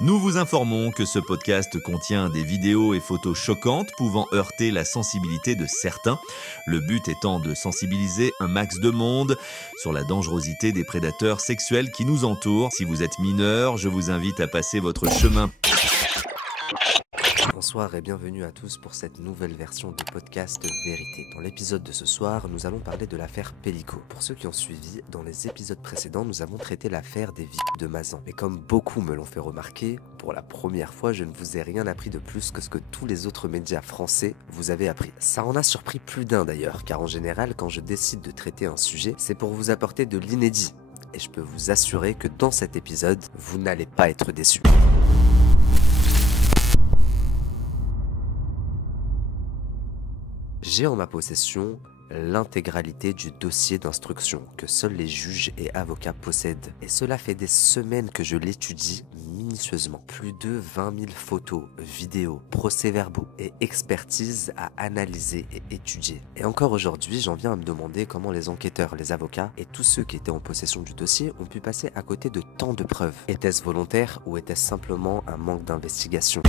Nous vous informons que ce podcast contient des vidéos et photos choquantes pouvant heurter la sensibilité de certains. Le but étant de sensibiliser un max de monde sur la dangerosité des prédateurs sexuels qui nous entourent. Si vous êtes mineur, je vous invite à passer votre chemin. Bonsoir et bienvenue à tous pour cette nouvelle version du podcast Vérité. Dans l'épisode de ce soir, nous allons parler de l'affaire Pellico. Pour ceux qui ont suivi, dans les épisodes précédents, nous avons traité l'affaire des victimes de Mazan. Mais comme beaucoup me l'ont fait remarquer, pour la première fois, je ne vous ai rien appris de plus que ce que tous les autres médias français vous avaient appris. Ça en a surpris plus d'un d'ailleurs, car en général, quand je décide de traiter un sujet, c'est pour vous apporter de l'inédit. Et je peux vous assurer que dans cet épisode, vous n'allez pas être déçus. J'ai en ma possession l'intégralité du dossier d'instruction que seuls les juges et avocats possèdent. Et cela fait des semaines que je l'étudie minutieusement. Plus de 20 000 photos, vidéos, procès-verbaux et expertises à analyser et étudier. Et encore aujourd'hui, j'en viens à me demander comment les enquêteurs, les avocats et tous ceux qui étaient en possession du dossier ont pu passer à côté de tant de preuves. Était-ce volontaire ou était-ce simplement un manque d'investigation ?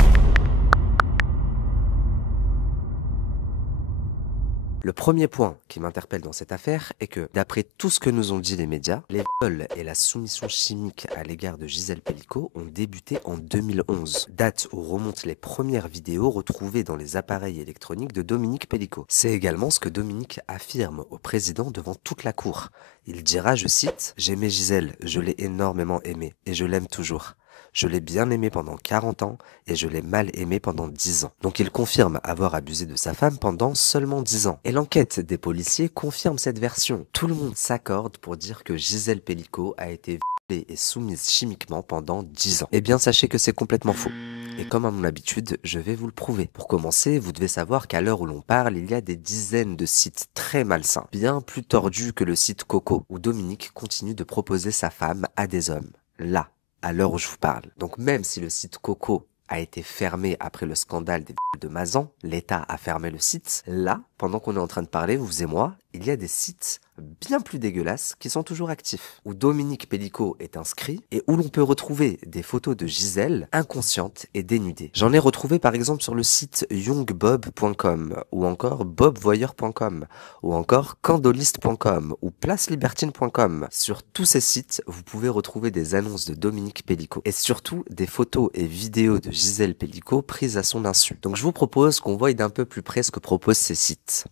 Le premier point qui m'interpelle dans cette affaire est que, d'après tout ce que nous ont dit les médias, les viols et la soumission chimique à l'égard de Gisèle Pellico ont débuté en 2011, date où remontent les premières vidéos retrouvées dans les appareils électroniques de Dominique Pellico. C'est également ce que Dominique affirme au président devant toute la cour. Il dira, je cite, « J'aimais Gisèle, je l'ai énormément aimée et je l'aime toujours. Je l'ai bien aimé pendant 40 ans et je l'ai mal aimé pendant 10 ans. » Donc il confirme avoir abusé de sa femme pendant seulement 10 ans. Et l'enquête des policiers confirme cette version. Tout le monde s'accorde pour dire que Gisèle Pellico a été violée et soumise chimiquement pendant 10 ans. Eh bien sachez que c'est complètement faux. Et comme à mon habitude, je vais vous le prouver. Pour commencer, vous devez savoir qu'à l'heure où l'on parle, il y a des dizaines de sites très malsains, bien plus tordus que le site Coco, où Dominique continue de proposer sa femme à des hommes. Là, à l'heure où je vous parle. Donc même si le site Coco a été fermé après le scandale des de Mazan, l'État a fermé le site. Là, pendant qu'on est en train de parler, vous et moi, il y a des sites bien plus dégueulasses qui sont toujours actifs, où Dominique Pellico est inscrit et où l'on peut retrouver des photos de Gisèle inconsciente et dénudée. J'en ai retrouvé par exemple sur le site youngbob.com ou encore bobvoyeur.com ou encore candoliste.com ou placelibertine.com. Sur tous ces sites, vous pouvez retrouver des annonces de Dominique Pellico et surtout des photos et vidéos de Gisèle Pellico prises à son insu. Donc je vous propose qu'on voie d'un peu plus près ce que proposent ces sites.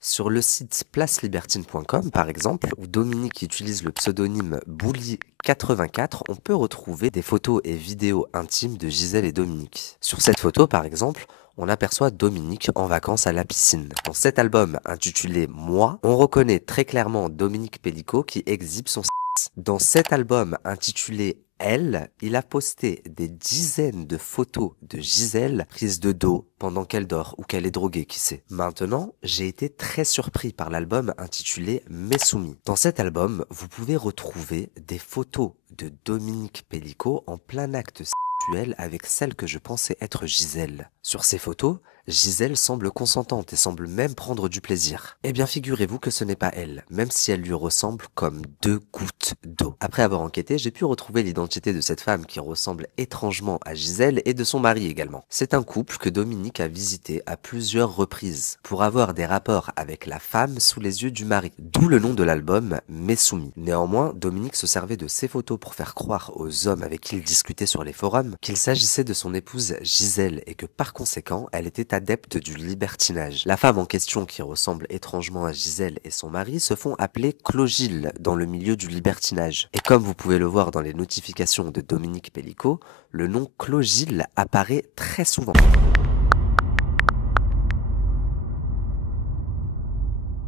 Sur le site placelibertine.com par exemple, où Dominique utilise le pseudonyme Bouli84, on peut retrouver des photos et vidéos intimes de Gisèle et Dominique. Sur cette photo par exemple, on aperçoit Dominique en vacances à la piscine. Dans cet album intitulé Moi, on reconnaît très clairement Dominique Pellico qui exhibe son sexe. Dans cet album intitulé Elle, il a posté des dizaines de photos de Gisèle prises de dos pendant qu'elle dort ou qu'elle est droguée, qui sait. Maintenant, j'ai été très surpris par l'album intitulé Mes Soumis. Dans cet album, vous pouvez retrouver des photos de Dominique Pellico en plein acte sexuel avec celle que je pensais être Gisèle. Sur ces photos, Gisèle semble consentante et semble même prendre du plaisir. Eh bien figurez-vous que ce n'est pas elle, même si elle lui ressemble comme 2 gouttes d'eau. Après avoir enquêté, j'ai pu retrouver l'identité de cette femme qui ressemble étrangement à Gisèle et de son mari également. C'est un couple que Dominique a visité à plusieurs reprises pour avoir des rapports avec la femme sous les yeux du mari, d'où le nom de l'album Mes Soumis. Néanmoins, Dominique se servait de ces photos pour faire croire aux hommes avec qui il discutait sur les forums qu'il s'agissait de son épouse Gisèle et que par conséquent, elle était adepte du libertinage. La femme en question, qui ressemble étrangement à Gisèle et son mari, se font appeler Clogile dans le milieu du libertinage. Et comme vous pouvez le voir dans les notifications de Dominique Pellico, le nom Clogile apparaît très souvent.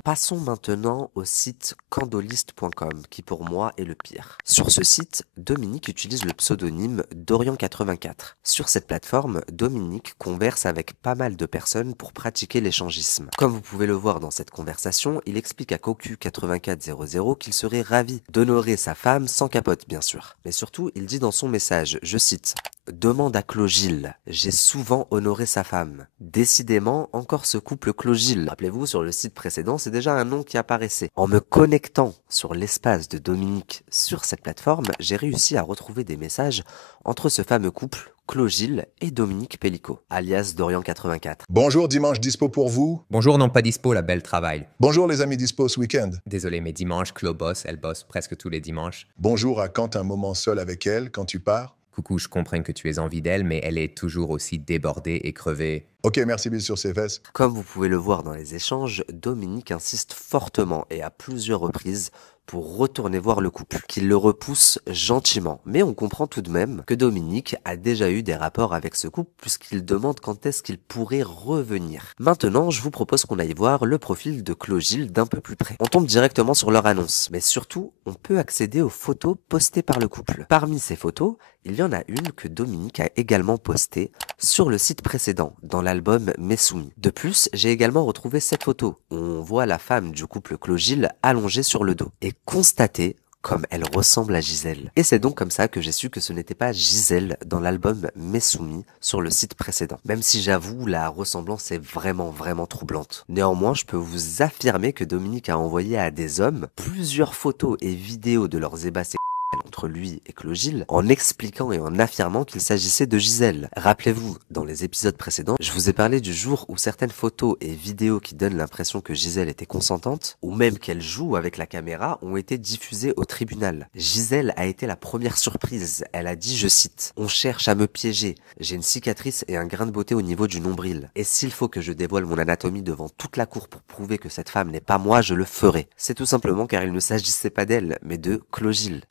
Passons maintenant au site candoliste.com qui pour moi est le pire. Sur ce site, Dominique utilise le pseudonyme Dorian84. Sur cette plateforme, Dominique converse avec pas mal de personnes pour pratiquer l'échangisme. Comme vous pouvez le voir dans cette conversation, il explique à Cocu8400 qu'il serait ravi d'honorer sa femme sans capote bien sûr. Mais surtout, il dit dans son message, je cite, Demande à Clogil. J'ai souvent honoré sa femme. Décidément, encore ce couple Clogil. Rappelez-vous, sur le site précédent, c'est déjà un nom qui apparaissait. En me connectant sur l'espace de Dominique sur cette plateforme, j'ai réussi à retrouver des messages entre ce fameux couple Clogil et Dominique Pellicot, alias Dorian84. Bonjour, dimanche dispo pour vous? Bonjour, non pas dispo, la belle travail. Bonjour les amis dispo ce week-end. Désolé, mais dimanche, Chloé bosse, elle bosse presque tous les dimanches. Bonjour à quand un moment seul avec elle, quand tu pars? Coucou, je comprends que tu aies envie d'elle, mais elle est toujours aussi débordée et crevée. Ok, merci bis sur ses fesses. Comme vous pouvez le voir dans les échanges, Dominique insiste fortement et à plusieurs reprises pour retourner voir le couple, qu'il le repousse gentiment. Mais on comprend tout de même que Dominique a déjà eu des rapports avec ce couple puisqu'il demande quand est-ce qu'il pourrait revenir. Maintenant, je vous propose qu'on aille voir le profil de Clogil d'un peu plus près. On tombe directement sur leur annonce, mais surtout, on peut accéder aux photos postées par le couple. Parmi ces photos, il y en a une que Dominique a également postée sur le site précédent, dans l'album Mes Soumis. De plus, j'ai également retrouvé cette photo où on voit la femme du couple Clogil allongée sur le dos et constater comme elle ressemble à Gisèle. Et c'est donc comme ça que j'ai su que ce n'était pas Gisèle dans l'album Mes Soumis sur le site précédent. Même si j'avoue, la ressemblance est vraiment troublante. Néanmoins, je peux vous affirmer que Dominique a envoyé à des hommes plusieurs photos et vidéos de leurs ébats sexuels entre lui et Clogil, en expliquant et en affirmant qu'il s'agissait de Gisèle. Rappelez-vous, dans les épisodes précédents, je vous ai parlé du jour où certaines photos et vidéos qui donnent l'impression que Gisèle était consentante, ou même qu'elle joue avec la caméra, ont été diffusées au tribunal. Gisèle a été la première surprise. Elle a dit, je cite, « On cherche à me piéger. J'ai une cicatrice et un grain de beauté au niveau du nombril. Et s'il faut que je dévoile mon anatomie devant toute la cour pour prouver que cette femme n'est pas moi, je le ferai. » C'est tout simplement car il ne s'agissait pas d'elle, mais de Clogil.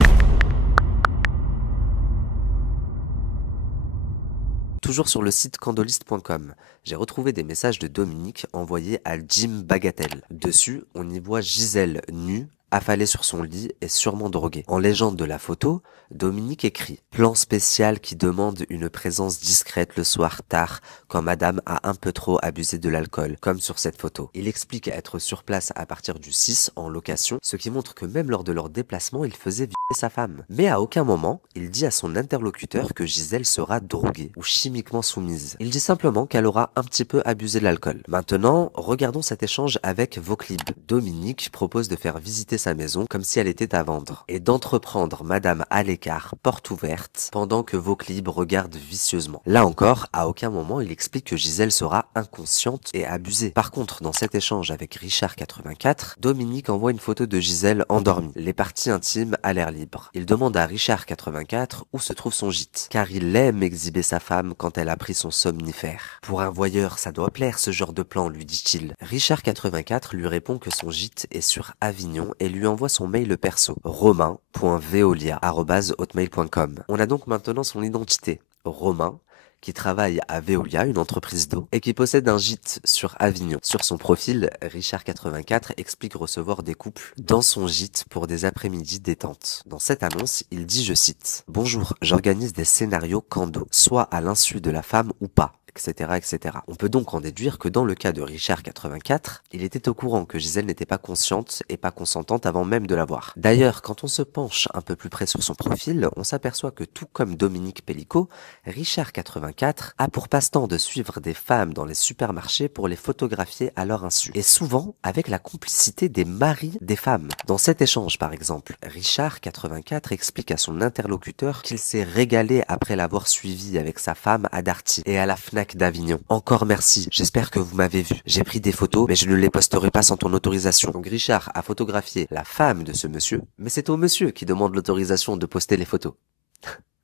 Toujours sur le site candoliste.com, j'ai retrouvé des messages de Dominique envoyés à Jim Bagatelle. Dessus, on y voit Gisèle nue, affalée sur son lit et sûrement droguée. En légende de la photo, Dominique écrit « Plan spécial qui demande une présence discrète le soir tard quand madame a un peu trop abusé de l'alcool, comme sur cette photo. » Il explique être sur place à partir du 6 en location, ce qui montre que même lors de leur déplacement, il faisait violer sa femme. Mais à aucun moment, il dit à son interlocuteur que Gisèle sera droguée ou chimiquement soumise. Il dit simplement qu'elle aura un petit peu abusé de l'alcool. Maintenant, regardons cet échange avec Voclib. Dominique propose de faire visiter sa maison comme si elle était à vendre et d'entreprendre madame à l'écart, porte ouverte, pendant que Voclib regarde vicieusement. Là encore, à aucun moment il explique que Gisèle sera inconsciente et abusée. Par contre, dans cet échange avec Richard84, Dominique envoie une photo de Gisèle endormie, les parties intimes à l'air libre. Il demande à Richard84 où se trouve son gîte, car il aime exhiber sa femme quand elle a pris son somnifère. Pour un voyeur, ça doit plaire ce genre de plan, lui dit-il. Richard84 lui répond que son gîte est sur Avignon et lui envoie son mail perso, romain.veolia@hotmail.com. On a donc maintenant son identité, Romain, qui travaille à Veolia, une entreprise d'eau, et qui possède un gîte sur Avignon. Sur son profil, Richard84 explique recevoir des couples dans son gîte pour des après-midi détente. Dans cette annonce, il dit, je cite, « Bonjour, j'organise des scénarios cando, soit à l'insu de la femme ou pas. » etc. On peut donc en déduire que dans le cas de Richard84, il était au courant que Gisèle n'était pas consciente et pas consentante avant même de la voir. D'ailleurs, quand on se penche un peu plus près sur son profil, on s'aperçoit que tout comme Dominique Pellicot, Richard84 a pour passe-temps de suivre des femmes dans les supermarchés pour les photographier à leur insu. Et souvent avec la complicité des maris des femmes. Dans cet échange par exemple, Richard84 explique à son interlocuteur qu'il s'est régalé après l'avoir suivi avec sa femme à Darty et à la Fnac d'Avignon. Encore merci, j'espère que vous m'avez vu. J'ai pris des photos, mais je ne les posterai pas sans ton autorisation. Donc Richard a photographié la femme de ce monsieur, mais c'est au monsieur qui demande l'autorisation de poster les photos.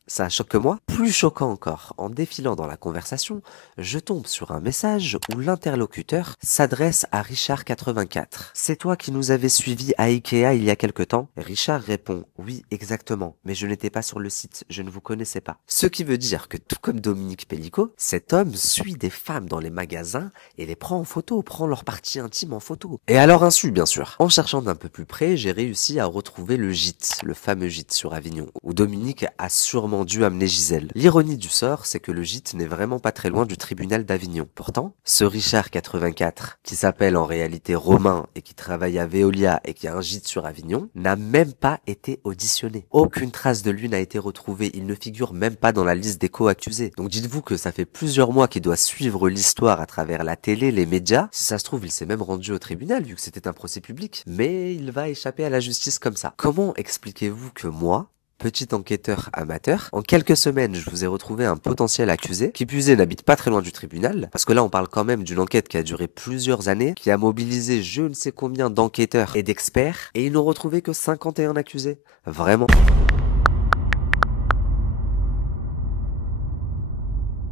Ça choque que moi. Plus choquant encore, en défilant dans la conversation, je tombe sur un message où l'interlocuteur s'adresse à Richard84. « C'est toi qui nous avais suivis à Ikea il y a quelque temps ?» Richard répond « Oui, exactement, mais je n'étais pas sur le site, je ne vous connaissais pas. » Ce qui veut dire que tout comme Dominique Pellicot, cet homme suit des femmes dans les magasins et les prend en photo, prend leur partie intime en photo. Et à leur insu, bien sûr. En cherchant d'un peu plus près, j'ai réussi à retrouver le gîte, le fameux gîte sur Avignon, où Dominique a sûrement vraiment dû amener Gisèle. L'ironie du sort, c'est que le gîte n'est vraiment pas très loin du tribunal d'Avignon. Pourtant, ce Richard 84, qui s'appelle en réalité Romain et qui travaille à Veolia et qui a un gîte sur Avignon, n'a même pas été auditionné. Aucune trace de lui n'a été retrouvée, il ne figure même pas dans la liste des co-accusés. Donc dites-vous que ça fait plusieurs mois qu'il doit suivre l'histoire à travers la télé, les médias. Si ça se trouve, il s'est même rendu au tribunal vu que c'était un procès public. Mais il va échapper à la justice comme ça. Comment expliquez-vous que moi, petit enquêteur amateur, en quelques semaines, je vous ai retrouvé un potentiel accusé, qui plus est n'habite pas très loin du tribunal, parce que là on parle quand même d'une enquête qui a duré plusieurs années, qui a mobilisé je ne sais combien d'enquêteurs et d'experts, et ils n'ont retrouvé que 51 accusés. Vraiment.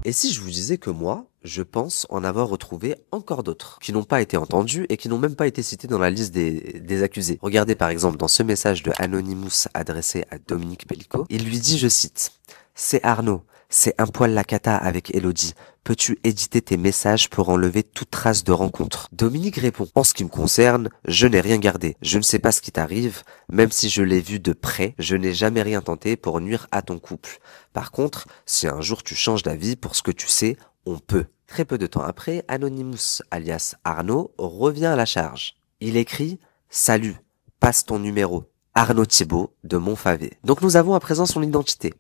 Et si je vous disais que moi, je pense en avoir retrouvé encore d'autres, qui n'ont pas été entendus et qui n'ont même pas été cités dans la liste des accusés. Regardez par exemple dans ce message de Anonymous adressé à Dominique Pellico, il lui dit, je cite, « C'est Arnaud, c'est un poil la cata avec Elodie. Peux-tu éditer tes messages pour enlever toute trace de rencontre ?» Dominique répond, « En ce qui me concerne, je n'ai rien gardé. Je ne sais pas ce qui t'arrive. Même si je l'ai vu de près, je n'ai jamais rien tenté pour nuire à ton couple. Par contre, si un jour tu changes d'avis pour ce que tu sais, on peut. » Très peu de temps après, Anonymous, alias Arnaud, revient à la charge. Il écrit « Salut, passe ton numéro. Arnaud Thibault de Montfavet. » Donc nous avons à présent son identité.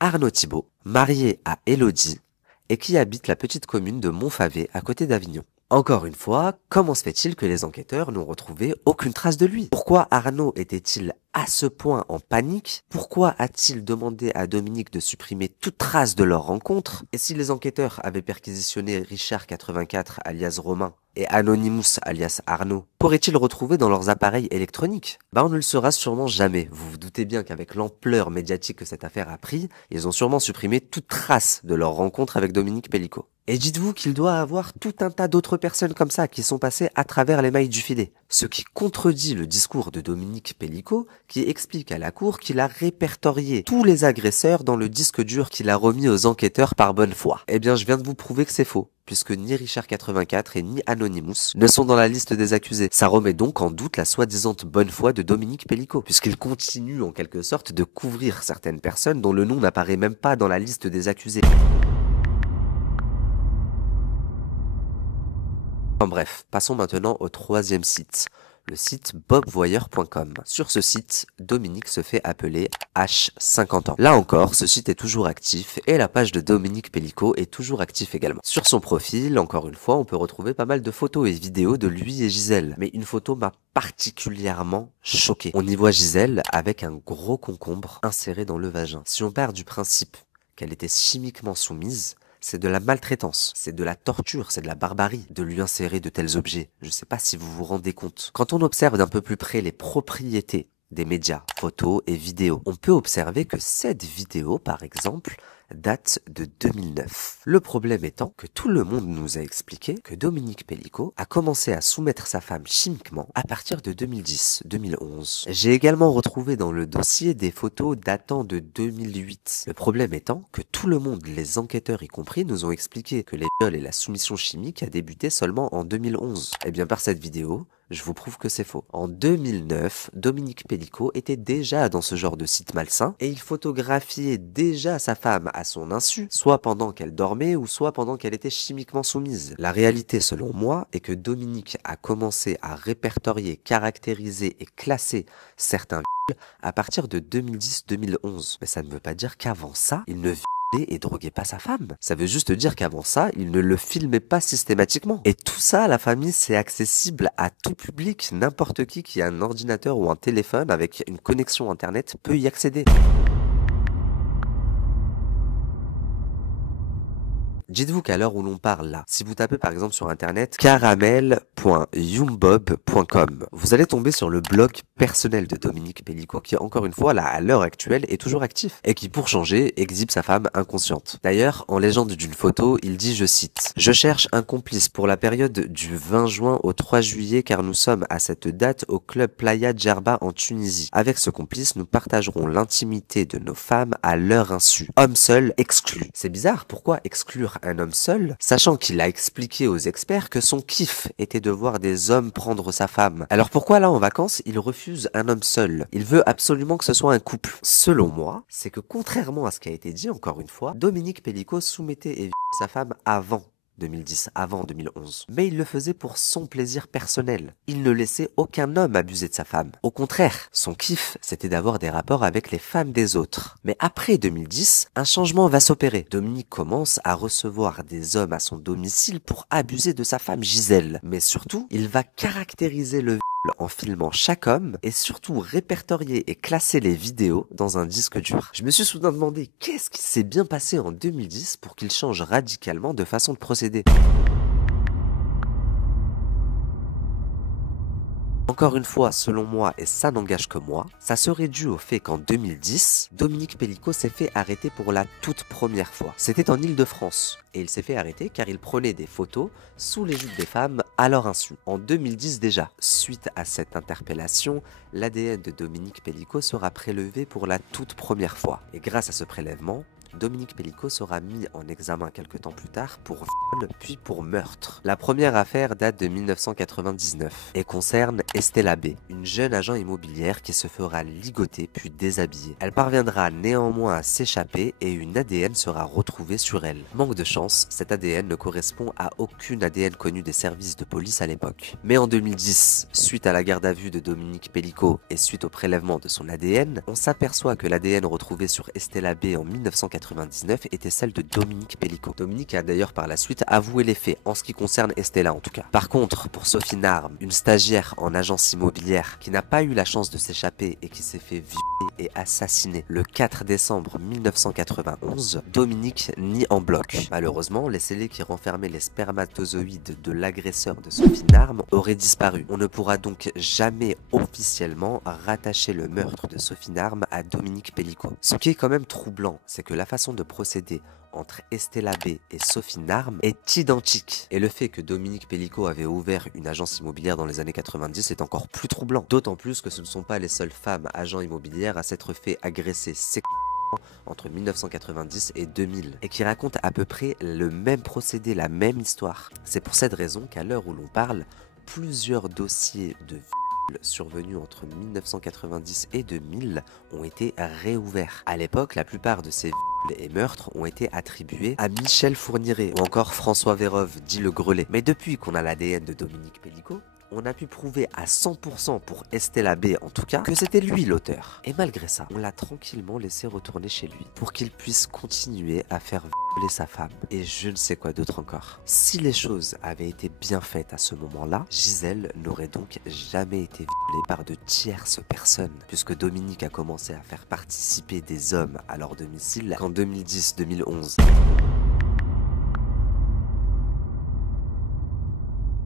Arnaud Thibault, marié à Elodie, et qui habite la petite commune de Montfavet à côté d'Avignon. Encore une fois, comment se fait-il que les enquêteurs n'ont retrouvé aucune trace de lui? Pourquoi Arnaud était-il à ce point en panique? Pourquoi a-t-il demandé à Dominique de supprimer toute trace de leur rencontre? Et si les enquêteurs avaient perquisitionné Richard 84 alias Romain et Anonymous alias Arnaud, qu'auraient-ils retrouvé dans leurs appareils électroniques? On ne le saura sûrement jamais. Vous vous doutez bien qu'avec l'ampleur médiatique que cette affaire a pris, ils ont sûrement supprimé toute trace de leur rencontre avec Dominique Pellico. Et dites-vous qu'il doit avoir tout un tas d'autres personnes comme ça qui sont passées à travers les mailles du filet. Ce qui contredit le discours de Dominique Pellico, qui explique à la cour qu'il a répertorié tous les agresseurs dans le disque dur qu'il a remis aux enquêteurs par bonne foi. Eh bien, je viens de vous prouver que c'est faux, puisque ni Richard 84 et ni Anonymous ne sont dans la liste des accusés. Ça remet donc en doute la soi-disant bonne foi de Dominique Pellico, puisqu'il continue en quelque sorte de couvrir certaines personnes dont le nom n'apparaît même pas dans la liste des accusés. Bref, passons maintenant au troisième site, le site bobvoyeur.com. Sur ce site, Dominique se fait appeler H50 ans. Là encore, ce site est toujours actif et la page de Dominique Pellico est toujours active également. Sur son profil, encore une fois, on peut retrouver pas mal de photos et vidéos de lui et Gisèle. Mais une photo m'a particulièrement choqué. On y voit Gisèle avec un gros concombre inséré dans le vagin. Si on part du principe qu'elle était chimiquement soumise, c'est de la maltraitance, c'est de la torture, c'est de la barbarie de lui insérer de tels objets. Je ne sais pas si vous vous rendez compte. Quand on observe d'un peu plus près les propriétés des médias, photos et vidéos, on peut observer que cette vidéo, par exemple, date de 2009. Le problème étant que tout le monde nous a expliqué que Dominique Pellico a commencé à soumettre sa femme chimiquement à partir de 2010-2011. J'ai également retrouvé dans le dossier des photos datant de 2008. Le problème étant que tout le monde, les enquêteurs y compris, nous ont expliqué que les viols et la soumission chimique a débuté seulement en 2011. Et bien par cette vidéo, je vous prouve que c'est faux. En 2009, Dominique Pellico était déjà dans ce genre de site malsain et il photographiait déjà sa femme à son insu, soit pendant qu'elle dormait ou soit pendant qu'elle était chimiquement soumise. La réalité, selon moi, est que Dominique a commencé à répertorier, caractériser et classer certains viols à partir de 2010-2011. Mais ça ne veut pas dire qu'avant ça, il ne violait et droguait pas sa femme. Ça veut juste dire qu'avant ça, il ne le filmait pas systématiquement. Et tout ça, la famille, c'est accessible à tout public. N'importe qui a un ordinateur ou un téléphone avec une connexion internet peut y accéder. Dites-vous qu'à l'heure où l'on parle là, si vous tapez par exemple sur internet caramel.youmbob.com, vous allez tomber sur le blog personnel de Dominique Pellico qui encore une fois là à l'heure actuelle est toujours actif et qui pour changer exhibe sa femme inconsciente. D'ailleurs, en légende d'une photo, il dit, je cite, « Je cherche un complice pour la période du 20 juin au 3 juillet car nous sommes à cette date au club Playa Djerba en Tunisie. Avec ce complice, nous partagerons l'intimité de nos femmes à leur insu. Homme seul exclu. » C'est bizarre, pourquoi exclure un homme seul, sachant qu'il a expliqué aux experts que son kiff était de voir des hommes prendre sa femme. Alors pourquoi là en vacances, il refuse un homme seul? Il veut absolument que ce soit un couple. Selon moi, c'est que contrairement à ce qui a été dit encore une fois, Dominique Pellico soumettait et violait sa femme avant 2010, avant 2011. Mais il le faisait pour son plaisir personnel. Il ne laissait aucun homme abuser de sa femme. Au contraire, son kiff, c'était d'avoir des rapports avec les femmes des autres. Mais après 2010, un changement va s'opérer. Dominique commence à recevoir des hommes à son domicile pour abuser de sa femme Gisèle. Mais surtout, il va caractériser le en filmant chaque homme et surtout répertorier et classer les vidéos dans un disque dur. Je me suis soudain demandé qu'est-ce qui s'est bien passé en 2010 pour qu'il change radicalement de façon de procéder. Encore une fois, selon moi, et ça n'engage que moi, ça serait dû au fait qu'en 2010, Dominique Pellico s'est fait arrêter pour la toute première fois. C'était en Île-de-France, et il s'est fait arrêter car il prenait des photos sous l'égide des femmes à leur insu. En 2010 déjà, suite à cette interpellation, l'ADN de Dominique Pellico sera prélevé pour la toute première fois. Et grâce à ce prélèvement, Dominique Pellico sera mis en examen quelques temps plus tard pour viol puis pour meurtre. La première affaire date de 1999 et concerne Estella B, une jeune agent immobilière qui se fera ligoter puis déshabiller. Elle parviendra néanmoins à s'échapper et une ADN sera retrouvée sur elle. Manque de chance, cet ADN ne correspond à aucune ADN connue des services de police à l'époque. Mais en 2010, suite à la garde à vue de Dominique Pellico et suite au prélèvement de son ADN, on s'aperçoit que l'ADN retrouvé sur Estella B en 1999 était celle de Dominique Pellico. Dominique a d'ailleurs par la suite avoué les faits, en ce qui concerne Estella en tout cas. Par contre, pour Sophie Narme, une stagiaire en agence immobilière qui n'a pas eu la chance de s'échapper et qui s'est fait violer et assassiner le 4 décembre 1991, Dominique nie en bloc. Malheureusement, les scellés qui renfermaient les spermatozoïdes de l'agresseur de Sophie Narme auraient disparu. On ne pourra donc jamais officiellement rattacher le meurtre de Sophie Narme à Dominique Pellico. Ce qui est quand même troublant, c'est que la façon de procéder entre Estella B et Sophie Narme est identique. Et le fait que Dominique Pellico avait ouvert une agence immobilière dans les années 90 est encore plus troublant. D'autant plus que ce ne sont pas les seules femmes agents immobilières à s'être fait agresser sexuellement entre 1990 et 2000 et qui racontent à peu près le même procédé, la même histoire. C'est pour cette raison qu'à l'heure où l'on parle, plusieurs dossiers de survenus entre 1990 et 2000 ont été réouverts. À l'époque, la plupart de ces viols et meurtres ont été attribués à Michel Fourniret ou encore François Vérove, dit le Grelet. Mais depuis qu'on a l'ADN de Dominique Pellico, on a pu prouver à 100% pour Estella B en tout cas que c'était lui l'auteur. Et malgré ça, on l'a tranquillement laissé retourner chez lui pour qu'il puisse continuer à faire violer sa femme et je ne sais quoi d'autre encore. Si les choses avaient été bien faites à ce moment-là, Gisèle n'aurait donc jamais été violée par de tierces personnes puisque Dominique a commencé à faire participer des hommes à leur domicile qu'en 2010-2011.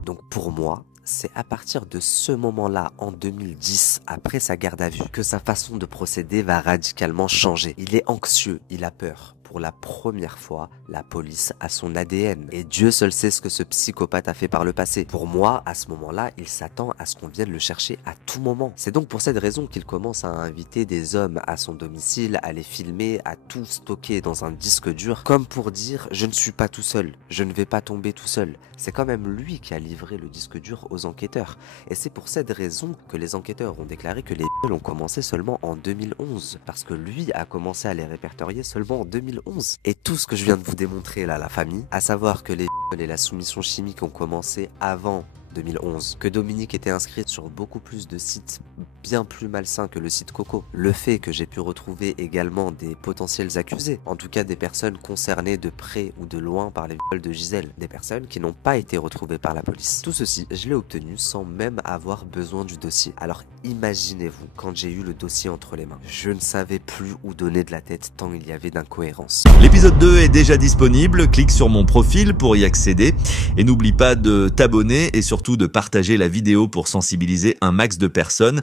Donc pour moi, c'est à partir de ce moment-là, en 2010, après sa garde à vue, que sa façon de procéder va radicalement changer. Il est anxieux, il a peur. Pour la première fois, la police a son ADN. Et Dieu seul sait ce que ce psychopathe a fait par le passé. Pour moi, à ce moment-là, il s'attend à ce qu'on vienne le chercher à tout moment. C'est donc pour cette raison qu'il commence à inviter des hommes à son domicile, à les filmer, à tout stocker dans un disque dur, comme pour dire « je ne suis pas tout seul, je ne vais pas tomber tout seul ». C'est quand même lui qui a livré le disque dur aux enquêteurs. Et c'est pour cette raison que les enquêteurs ont déclaré que les viols ont commencé seulement en 2011. Parce que lui a commencé à les répertorier seulement en 2011. Et tout ce que je viens de vous démontrer là, la famille, à savoir que les viols et la soumission chimique ont commencé avant 2011, que Dominique était inscrite sur beaucoup plus de sites bien plus malsains que le site Coco, le fait que j'ai pu retrouver également des potentiels accusés, en tout cas des personnes concernées de près ou de loin par les viols de Gisèle, des personnes qui n'ont pas été retrouvées par la police. Tout ceci, je l'ai obtenu sans même avoir besoin du dossier. Alors imaginez-vous quand j'ai eu le dossier entre les mains. Je ne savais plus où donner de la tête tant il y avait d'incohérences. L'épisode 2 est déjà disponible, clique sur mon profil pour y accéder et n'oublie pas de t'abonner et surtout de partager la vidéo pour sensibiliser un max de personnes.